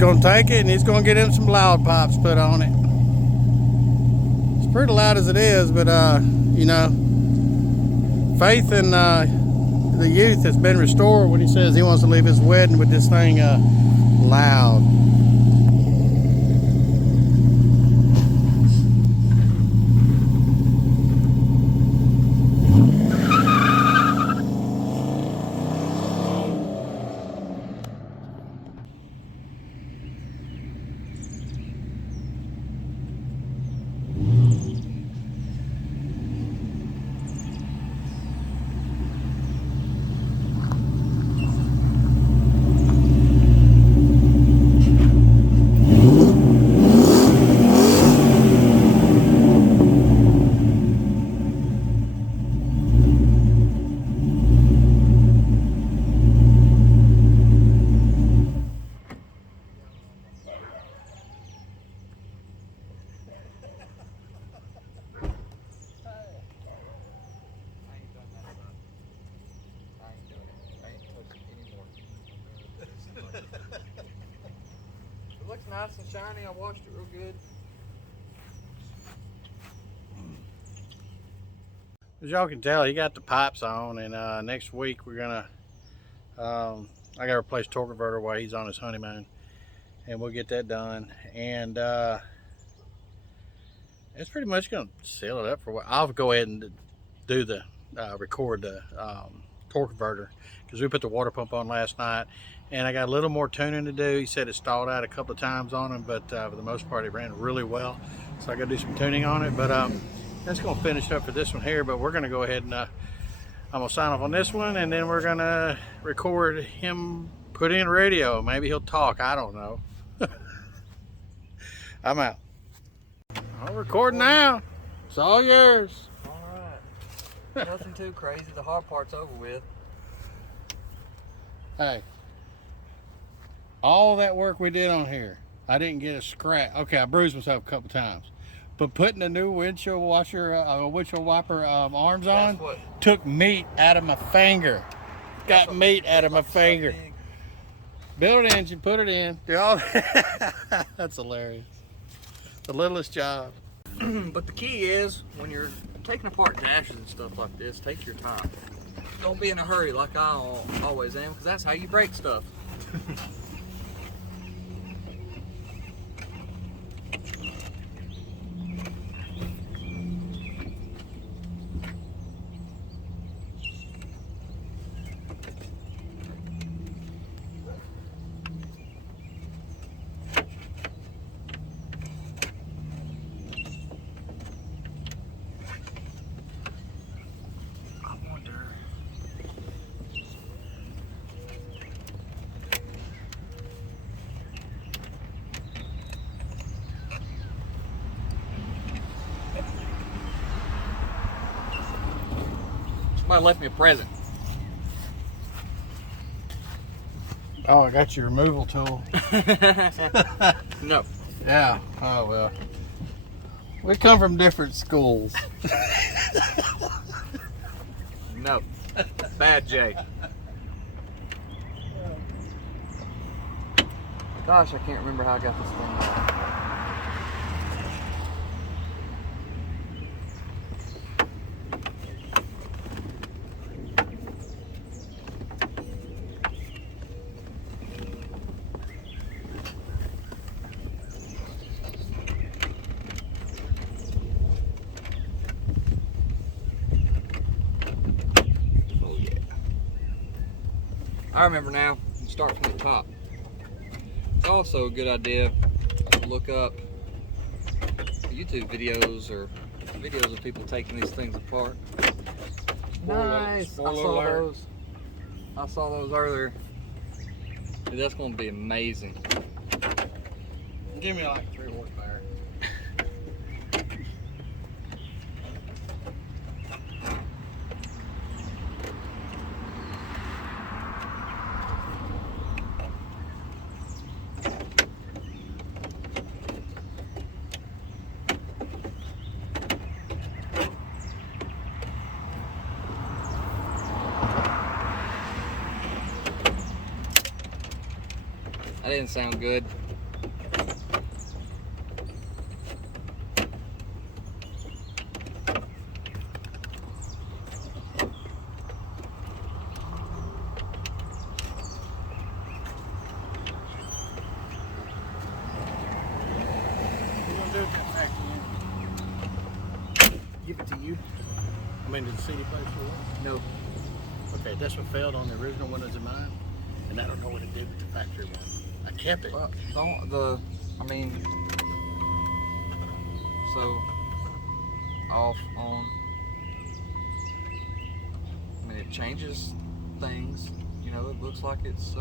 gonna take it and he's gonna get him some loud pipes put on it. It's pretty loud as it is, but you know, faith in the youth has been restored when he says he wants to leave his wedding with this thing loud. It looks nice and shiny. I washed it real good. As y'all can tell, he got the pipes on, and next week we're gonna I gotta replace torque converter while he's on his honeymoon, and we'll get that done. And it's pretty much gonna seal it up for what I'll go ahead and do the record the torque converter, because we put the water pump on last night and I got a little more tuning to do. He said it stalled out a couple of times on him, but for the most part it ran really well, so I gotta do some tuning on it. But that's gonna finish up for this one here. But we're gonna go ahead and I'm gonna sign off on this one, and then we're gonna record him put in radio. Maybe he'll talk, I don't know. I'm out. I'll record now. It's all yours. All right. Nothing too crazy. The hard part's over with. Hey, all that work we did on here, I didn't get a scratch. Okay, I bruised myself a couple times, but putting the new windshield washer, windshield wiper arms on took meat out of my finger. Got meat out of my finger. Build an engine, put it in. Do all that. That's hilarious. The littlest job. But the key is, when you're taking apart dashes and stuff like this, take your time. Don't be in a hurry like I always am, because that's how you break stuff. Somebody left me a present. Oh, I got your removal tool. No. Yeah. Oh well. We come from different schools. No. Bad Jay. Gosh, I can't remember how I got this thing off. I remember now. You start from the top. It's also a good idea to look up YouTube videos or videos of people taking these things apart. Nice. I saw those earlier. Dude, that's going to be amazing. Give me like 3 horsepower. That didn't sound good. I mean, did the CD player still work? No. Okay, this one failed on the original Windows of mine, and I don't know what it did with the factory one. I kept it. Well, I mean, so off on. I mean, it changes things. You know, it looks like it's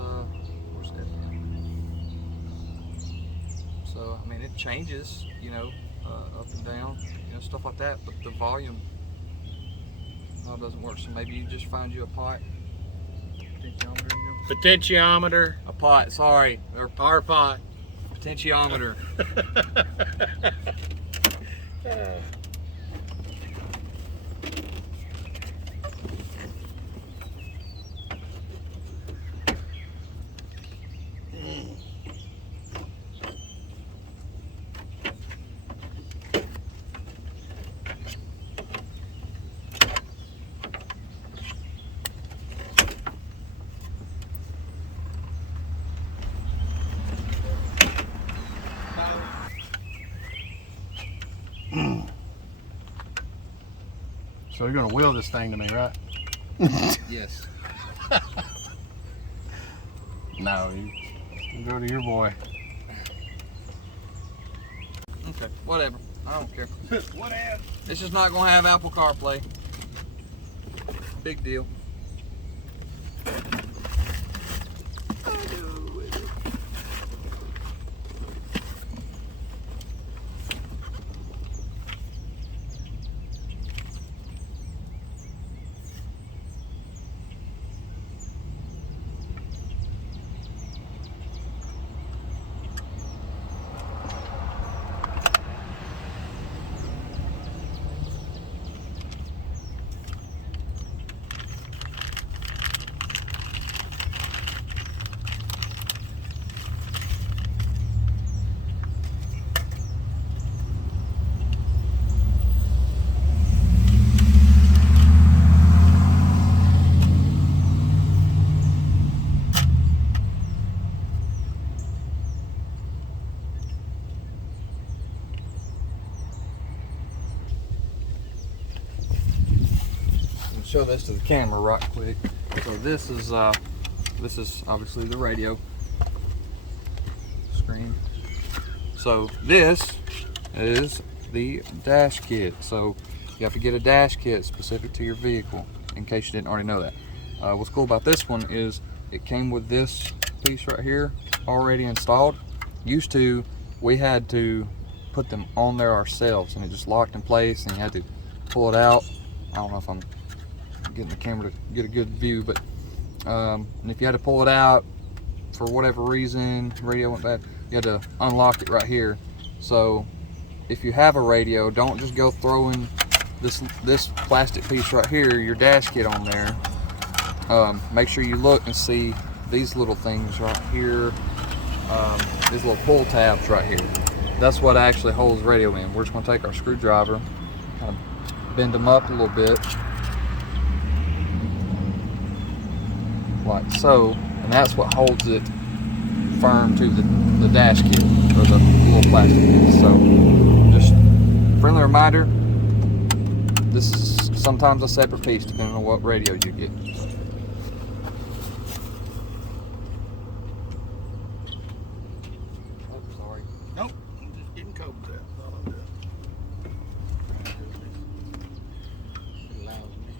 where's that? So I mean, it changes. You know, up and down. You know, stuff like that. But the volume doesn't work. So maybe you just find you a pot. Potentiometer. Potentiometer. A pot. Sorry, or Our pot. potentiometer. So you're gonna wheel this thing to me, right? Yes. No, you go to your boy. Okay, whatever. I don't care. Whatever. This is not gonna have Apple CarPlay. Big deal. Show this to the camera right quick. So this is obviously the radio screen. So this is the dash kit. So you have to get a dash kit specific to your vehicle, in case you didn't already know that. What's cool about this one is it came with this piece right here already installed. Used to, we had to put them on there ourselves, and it just locked in place, and you had to pull it out. I don't know if I'm getting the camera to get a good view, but and if you had to pull it out for whatever reason, radio went bad, you had to unlock it right here. So if you have a radio, don't just go throwing this plastic piece right here, your dash kit, on there. Make sure you look and see these little things right here, these little pull tabs right here. That's what actually holds the radio in. We're just going to take our screwdriver, kind of bend them up a little bit, like so, and that's what holds it firm to the dash kit, or the little plastic piece. So just friendly reminder, this is sometimes a separate piece depending on what radio you get. I'm sorry. Nope, I'm just getting cold. That's all I'm doing. It allows me.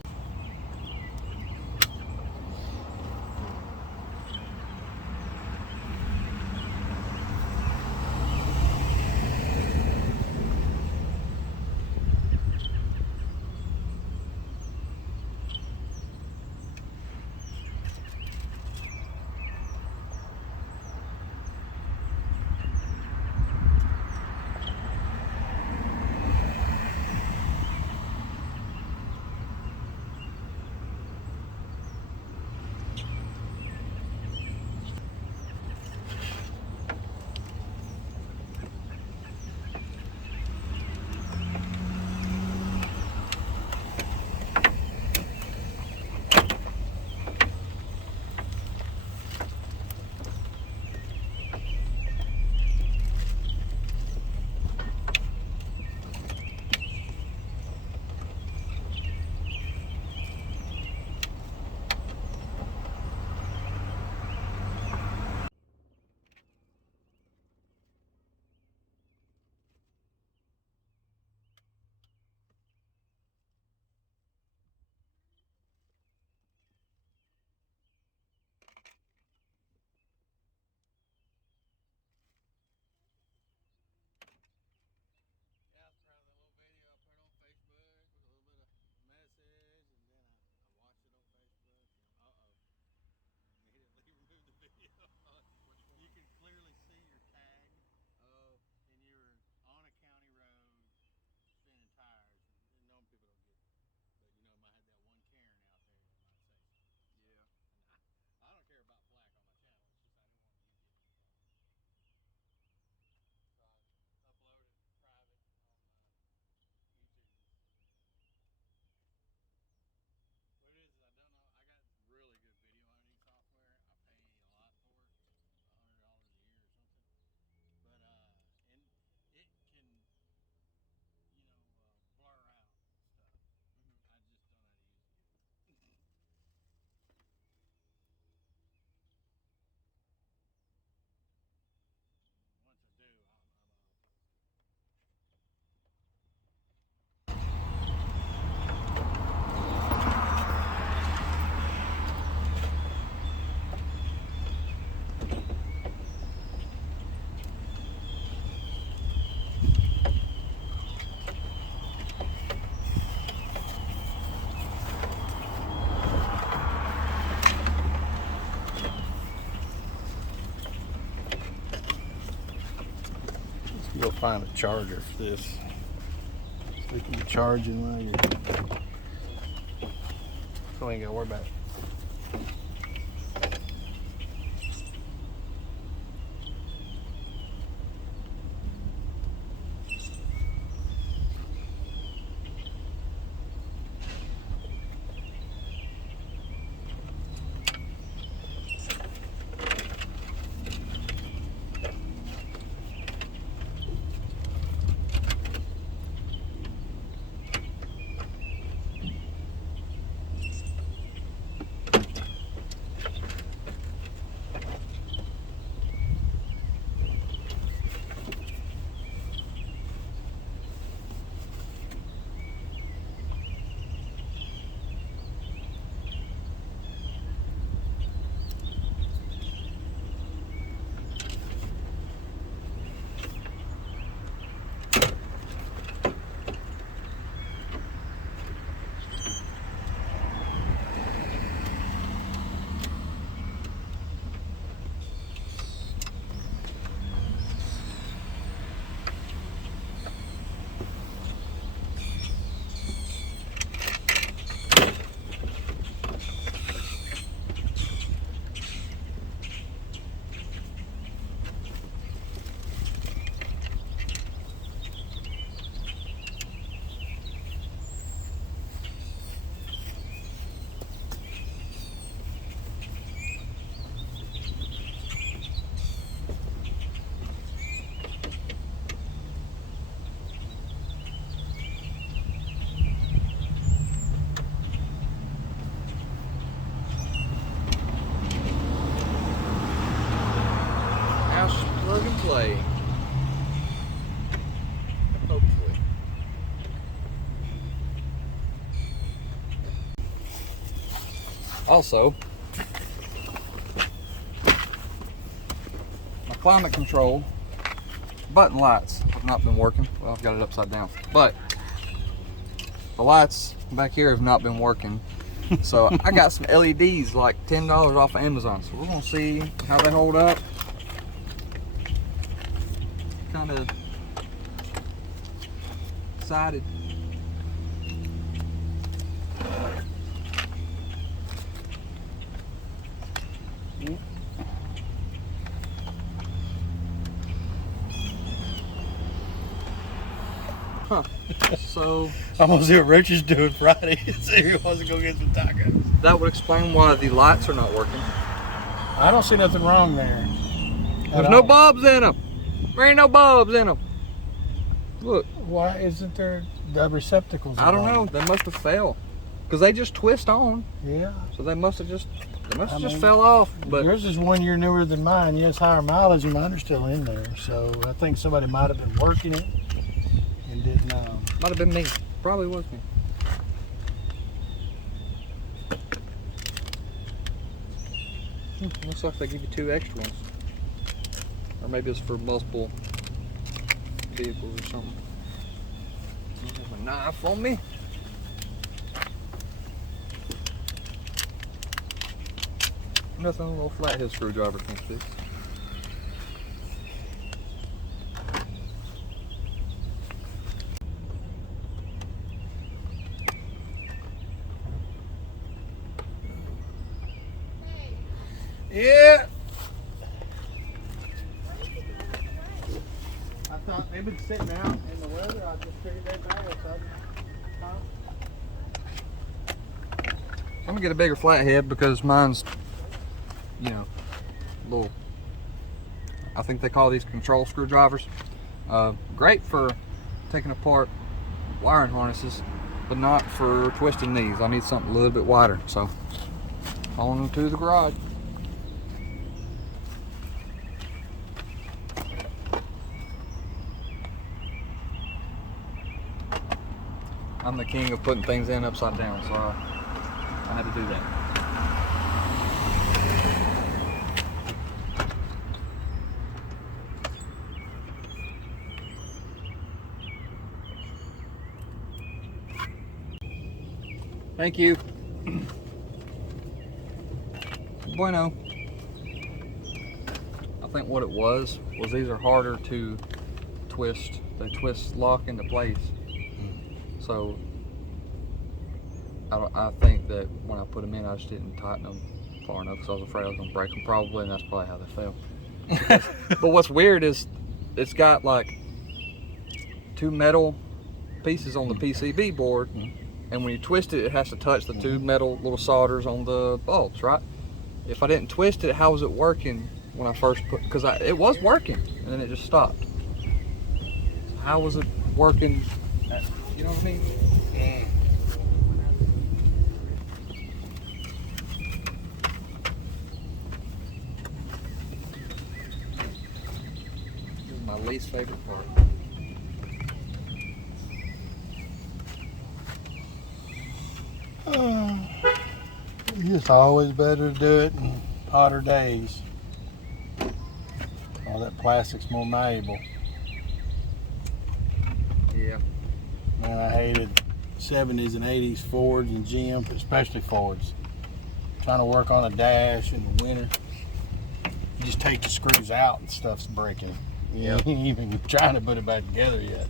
find a charger for this. So we can be charging while you're. So we ain't gotta worry about it. Plug and play. Hopefully. Also, my climate control button lights have not been working. Well, I've got it upside down, but the lights back here have not been working. So I got some LEDs, like $10 off of Amazon. So we're gonna see how they hold up. Kind of excited. Huh. So I'm gonna see what Rich is doing Friday. See if he wants to go get some tacos. that would explain why the lights are not working. I don't see nothing wrong there. There's no bulbs in them. There ain't no bulbs in them. Look. Why isn't there the receptacles? I don't know. They must have fell, because they just twist on. Yeah. So they must have just fell off. But yours is 1 year newer than mine. Yes, higher mileage, and mine are still in there. So I think somebody might have been working it and didn't know. might have been me. Probably was me. Looks like they give you 2 extra ones, or maybe it's for multiple vehicles or something. I don't have a knife on me. Nothing a little flathead screwdriver can fix. Yeah. I thought they've been sitting out in the weather. I just figured they'd buy us. I'm gonna get a bigger flathead because mine's, you know, little. I think they call these control screwdrivers. Great for taking apart wiring harnesses, but not for twisting these. I need something a little bit wider. So, on to the garage. I'm the king of putting things in upside down, so I had to do that. Thank you. Bueno. I think what it was these are harder to twist. They twist lock into place. So I think that when I put them in, I just didn't tighten them far enough because I was afraid I was gonna break them probably, and that's probably how they fell. But what's weird is it's got like 2 metal pieces on the PCB board, and when you twist it, it has to touch the 2 metal little solders on the bulbs, right? If I didn't twist it, how was it working when I first put? Because it was working, and then it just stopped. So how was it working? You know what I mean? Mm. This is my least favorite part. It's always better to do it in hotter days. All that plastic's more malleable. Yeah. Man, I hated 70s and 80s Fords and GM, especially Fords. Trying to work on a dash in the winter. You just take the screws out and stuff's breaking. You ain't even trying to put it back together yet.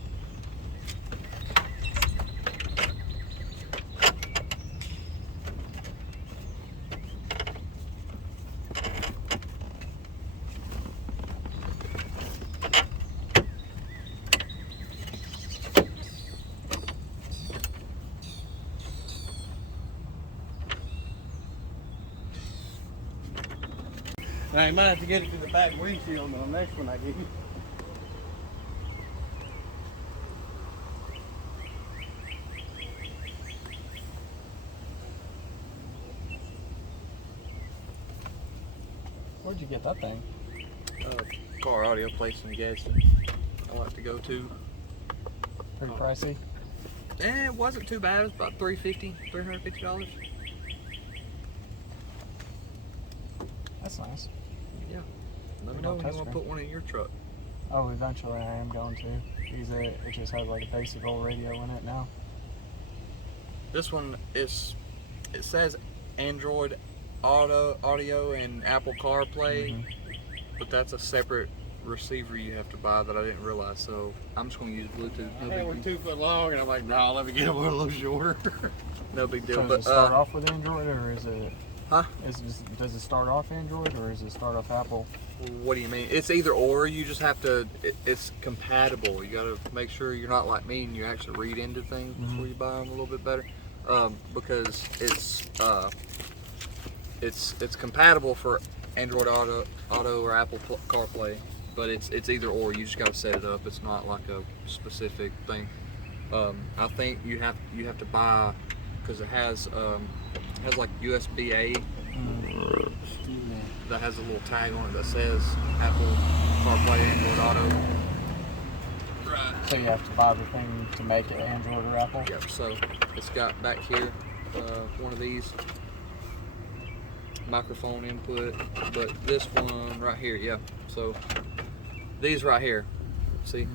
I might have to get it to the back windshield on the next one I give you. Where'd you get that thing? Car audio place in Gadsden. I like to go to. Pretty pricey. It wasn't too bad. It was about $350. That's nice. Yeah. Let me know when you want to put one in your truck. Oh, eventually I am going to. Because it just has like a basic old radio in it now. This one is, it says Android audio and Apple CarPlay, but that's a separate receiver you have to buy that I didn't realize. So I'm just going to use Bluetooth. No They were big deal. 2 foot long, and I'm like, nah, let me get one a little shorter. No big deal. So But does it start off with Android, or is it? Huh? Does it start off Android, or does it start off Apple? What do you mean? It's either or. You just have to. It's compatible. You got to make sure you're not like me and you actually read into things before you buy them a little bit better, because it's compatible for Android Auto or Apple CarPlay, but it's either or. You just got to set it up. It's not like a specific thing. I think you have to buy, because it has like USB-A. That has a little tag on it that says Apple CarPlay, Android Auto. Right. So you have to buy the thing to make it Android or Apple? Yep, so it's got back here one of these microphone input, but this one right here, yeah. So these right here, see?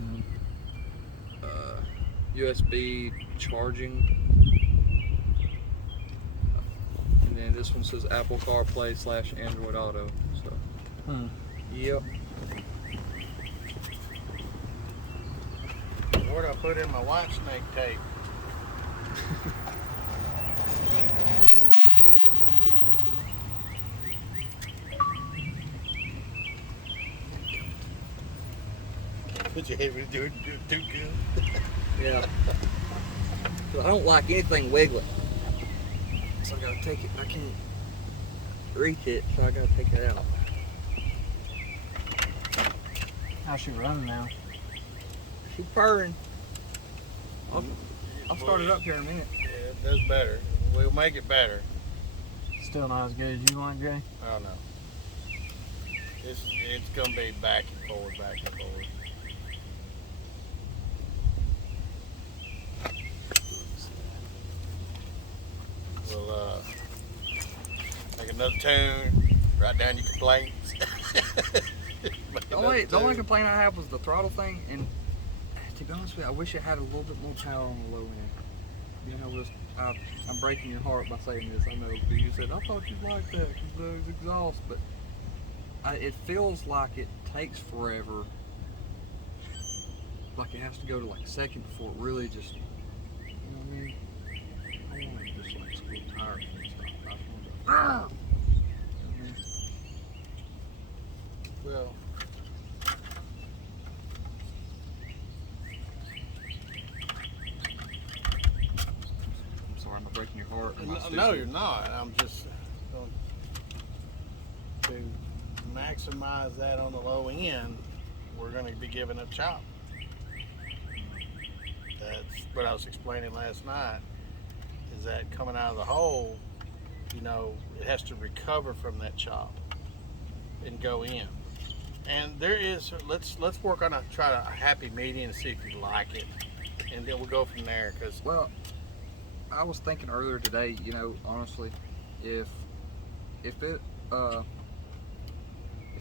USB charging. And then this one says Apple CarPlay / Android Auto. So, yep. Where'd I put in my white snake tape? But you hate me doing too good. Yeah. So I don't like anything wiggling. So I gotta take it. I can't reach it, so I gotta take it out. How's she running now? She's purring. I'll start it up here in a minute. Yeah, it does better. We'll make it better. Still not as good as you want, Jay? I don't know. It's gonna be back and forward, back and forward. We'll make another tune, write down your complaints. The only complaint I have was the throttle thing, and to be honest with you, I wish it had a little bit more power on the low end. You know, I'm breaking your heart by saying this, I know, because you said, I thought you'd like that, because those exhaust, but it feels like it takes forever like it has to go to like second before it really just, you know what I mean? I want it just like split tire and stuff. I just want to go, ah! You know what I mean? Well, I'm sorry, am I breaking your heart? Am I no, stupid? you're not. I'm just going to maximize that on the low end. We're going to be giving a chop. That's what I was explaining last night. Is that coming out of the hole, you know, it has to recover from that chop and go in. And there is, let's work on try a happy medium and see if you like it, and then we'll go from there. Cause Well, I was thinking earlier today, you know, honestly, if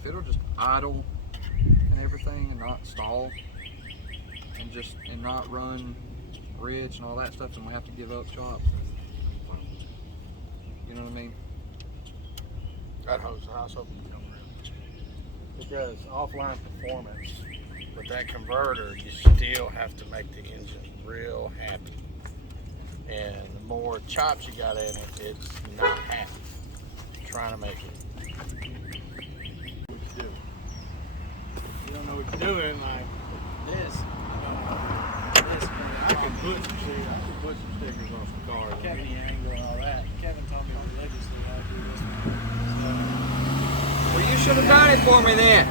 it'll just idle and everything and not stall and not run ridge and all that stuff, and we have to give up chop. You know what I mean? I'd hope so. I was hoping to come around. Because offline performance with that converter, you still have to make the engine real happy. And the more chops you got in it, it's not happy. Trying to make it. What you do? You don't know what you're doing, like this. I can put some stickers on some cars. Kevin, angle and all that. Kevin told me religiously how to do this one. Well, you should have done it for me then.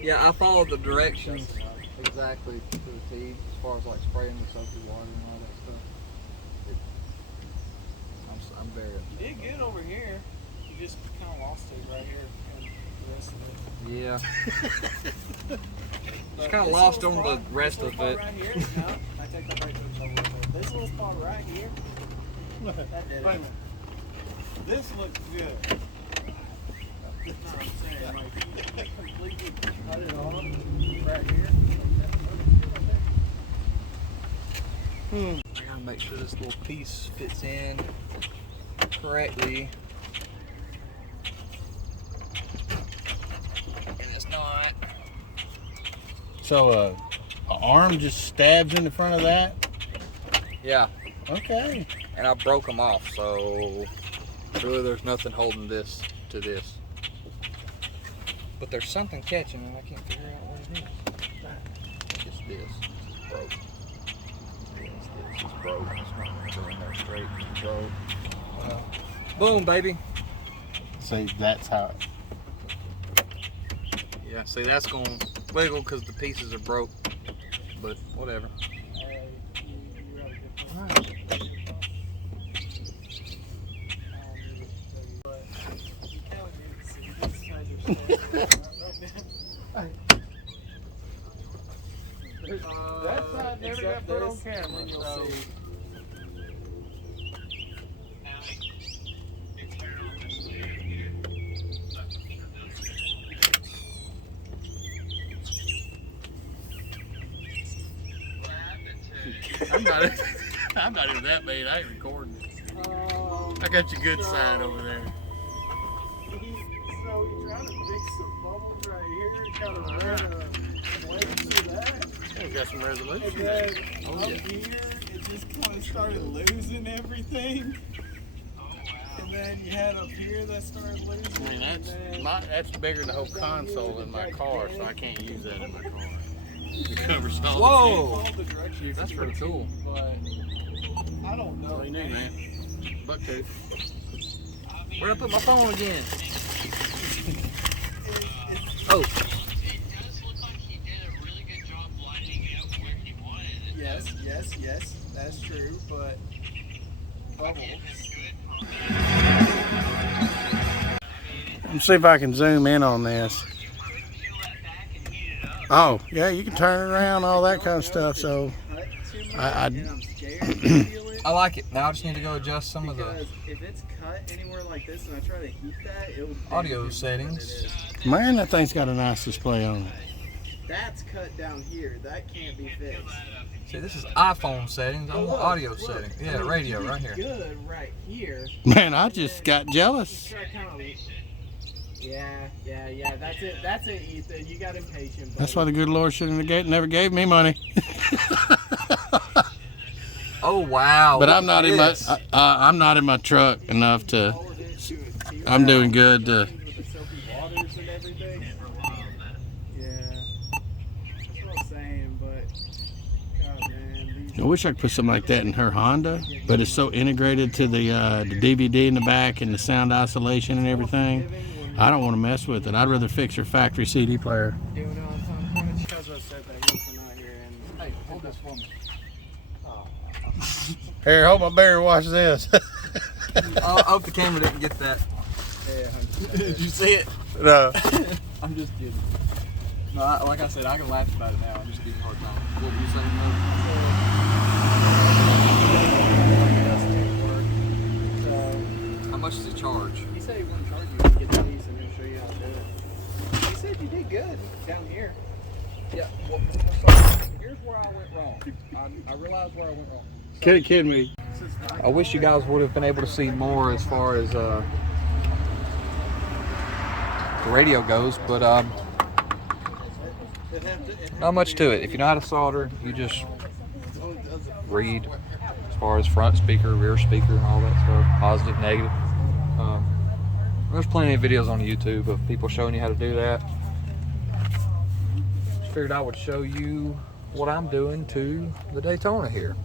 Yeah, I followed the directions exactly to the T as far as like spraying the soapy water and all that stuff. I'm very upset. You did good over here. You just kind of lost it right here and the rest of it. Yeah. But kind of this lost little on the spot- rest this of little it. spot Right here, no, I take that back to the shovel. This little spot right here, that did it. This looks good. That's what I'm saying. Like, you completely cut it off right here. I gotta make sure this little piece fits in correctly. And it's not. So an arm just stabs in the front of that? Yeah, Okay. and I broke them off, so really there's nothing holding this to this. But there's something catching and I can't figure out what it is. I think it's this. It's broke. Yeah, it's this. It's broke. It's not going there straight. It's broke. Boom, baby. See, that's how. Yeah, see, that's going to wiggle because the pieces are broke. But whatever. That side never got put on camera, so. I'm not even that bad. I ain't recording it. I got your good side over there. So he tried to fix some bubbles right here, kind of ran a blade through that. We got some And resolution. then Oh, up yeah. here, it just kind of started losing everything. And then you had up here that started losing. I mean, and then that's bigger than the whole console in my car, so I can't use that in my car. The cover's all. Whoa! all the directions That's to pretty it, cool. But I don't know. That's all you need, man. Bucktooth. Where'd I put my phone again? It's, Oh, It does look like he did a really good job lining it up where he wanted it. yes, that's true. But bubbles. Let me see if I can zoom in on this. Oh, yeah, you can turn it around, all that kind of stuff. So, Cut too much, I- and I'm scared to feel it. I like it. Now I just need to go adjust some of the Because if it's cut anywhere like this and I try to heat that, it'll damage audio it more than settings. it is. man, that thing's got a nice display on it. That's cut down here. That can't be fixed. See, this is iPhone settings. I'm on Look, audio look. settings. I Yeah, mean, radio you right did here. Good right here. Man, I just got jealous. Try kind of Yeah. That's it. That's it, Ethan. You got impatient. Buddy. That's why the good Lord shouldn't have never gave me money. Oh wow! But I'm not in my I'm not in my truck enough to. I'm doing good to. With the soapy waters and everything. Yeah. That's what I'm saying, but God, man. I wish I could put something like that in her Honda, but it's so integrated to the DVD in the back and the sound isolation and everything. I don't want to mess with it. I'd rather fix her factory CD player. Doing it on time. Because I said that he'll come out here and Hey, hold this for me. Here, hold my beer and watch this. I hope the camera didn't get that. yeah, Did you see it? No. I'm just kidding. No, like I said, I can laugh about it now. I'm just giving a hard time. What were you saying, though? So How much does it charge? he said he wouldn't charge you to get the piece and he'll show you how to do it. He said you did good down here. Yeah. Well, here's where I went wrong. I realized where I went wrong. Kidding me. I wish you guys would have been able to see more as far as the radio goes, but not much to it. If you know how to solder, you just read as far as front speaker, rear speaker, and all that stuff, positive, negative. There's plenty of videos on YouTube of people showing you how to do that. Just figured I would show you what I'm doing to the Daytona here.